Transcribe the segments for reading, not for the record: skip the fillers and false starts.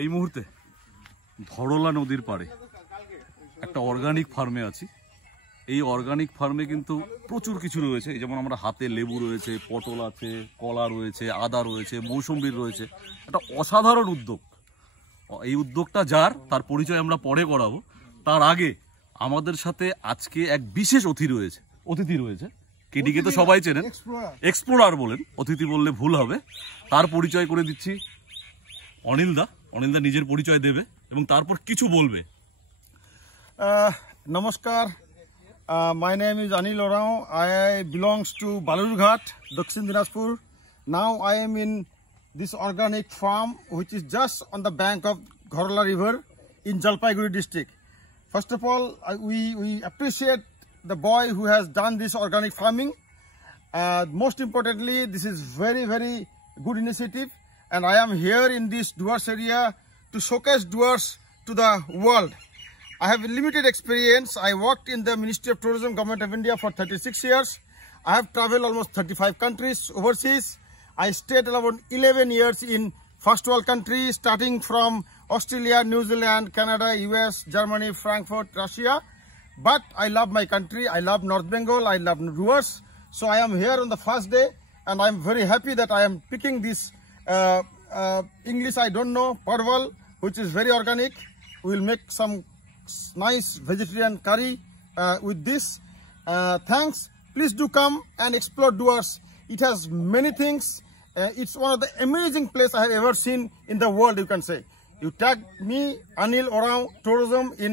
এই মুহূর্তে ধরলা নদীর পাড়ে একটা অর্গানিক ফার্মে আছি। এই অর্গানিক ফার্মে কিন্তু প্রচুর কিছু রয়েছে, যেমন আমরা হাতে লেবু রয়েছে, পটল আছে, কলা রয়েছে, আদা রয়েছে, মৌসুম্বির রয়েছে। একটা অসাধারণ উদ্যোগ। এই উদ্যোগটা যার, তার পরিচয় আমরা পরে করাবো। তার আগে আমাদের সাথে আজকে এক বিশেষ অতিথি রয়েছে। কেডিকে তো সবাই চেনেন, এক্সপ্লোরার বলেন, অতিথি বললে ভুল হবে। তার পরিচয় করে দিচ্ছি। অনিলদা নিজের পরিচয় দেবে এবং তারপর কিছু বলবে। নমস্কার, my name is Anil Orao. I belongs to Balurghat, Dakshin Dinajpur. Now I am in this organic farm which is just on the bank of Ghorla River in Jalpaiguri district. First of all, we appreciate the boy who has done this organic farming. Most importantly, this is very good initiative, and I am here in this Duars area to showcase Duars to the world. I have limited experience. I worked in the Ministry of Tourism, Government of India for 36 years. I have traveled almost 35 countries overseas. I stayed around 11 years in first world countries, starting from Australia, New Zealand, Canada, US, Germany, Frankfurt, Russia. But I love my country. I love North Bengal. I love Duars. So I am here on the first day, and I am very happy that I am picking this English I don't know, parval, which is very organic. We will make some nice vegetarian curry with this. Thanks. Please do come and explore Duars. It has many things. It's one of the amazing places I have ever seen in the world, you can say. You tag me, Anil Orao Tourism, in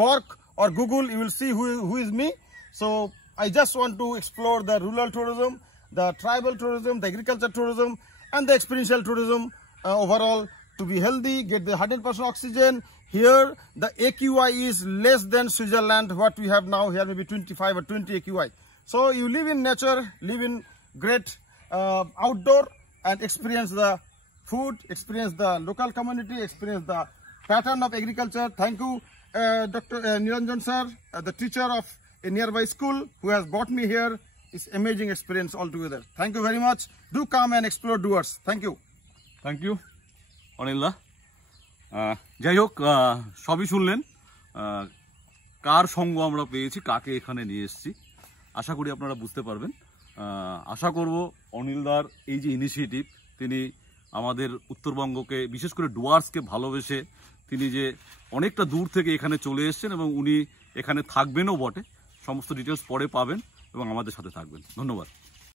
Gork or Google, you will see who is me. So I just want to explore the rural tourism, the tribal tourism, the agriculture tourism, and the experiential tourism overall, to be healthy, get the 100% oxygen. Here, the AQI is less than Switzerland, what we have now here, maybe 25 or 20 AQI. So you live in nature, live in great outdoor, and experience the food, experience the local community, experience the pattern of agriculture. Thank you, Dr. Niranjan sir, the teacher of a nearby school who has brought me here. It's amazing experience altogether. Thank you very much. Do come and explore Duars. Thank you. Thank you অনিলদা। যাই হোক, সবই শুনলেন কার সঙ্গ আমরা পেয়েছি, কাকে এখানে নিয়ে এসেছি। আশা করি আপনারা বুঝতে পারবেন। আশা করব অনিলদার এই যে ইনিশিয়েটিভ, তিনি আমাদের উত্তরবঙ্গকে, বিশেষ করে ডুয়ার্সকে ভালোবেসে তিনি যে অনেকটা দূর থেকে এখানে চলে এসেছেন এবং উনি এখানে থাকবেনও বটে। সমস্ত ডিটেলস পরে পাবেন এবং আমাদের সাথে থাকবেন। ধন্যবাদ।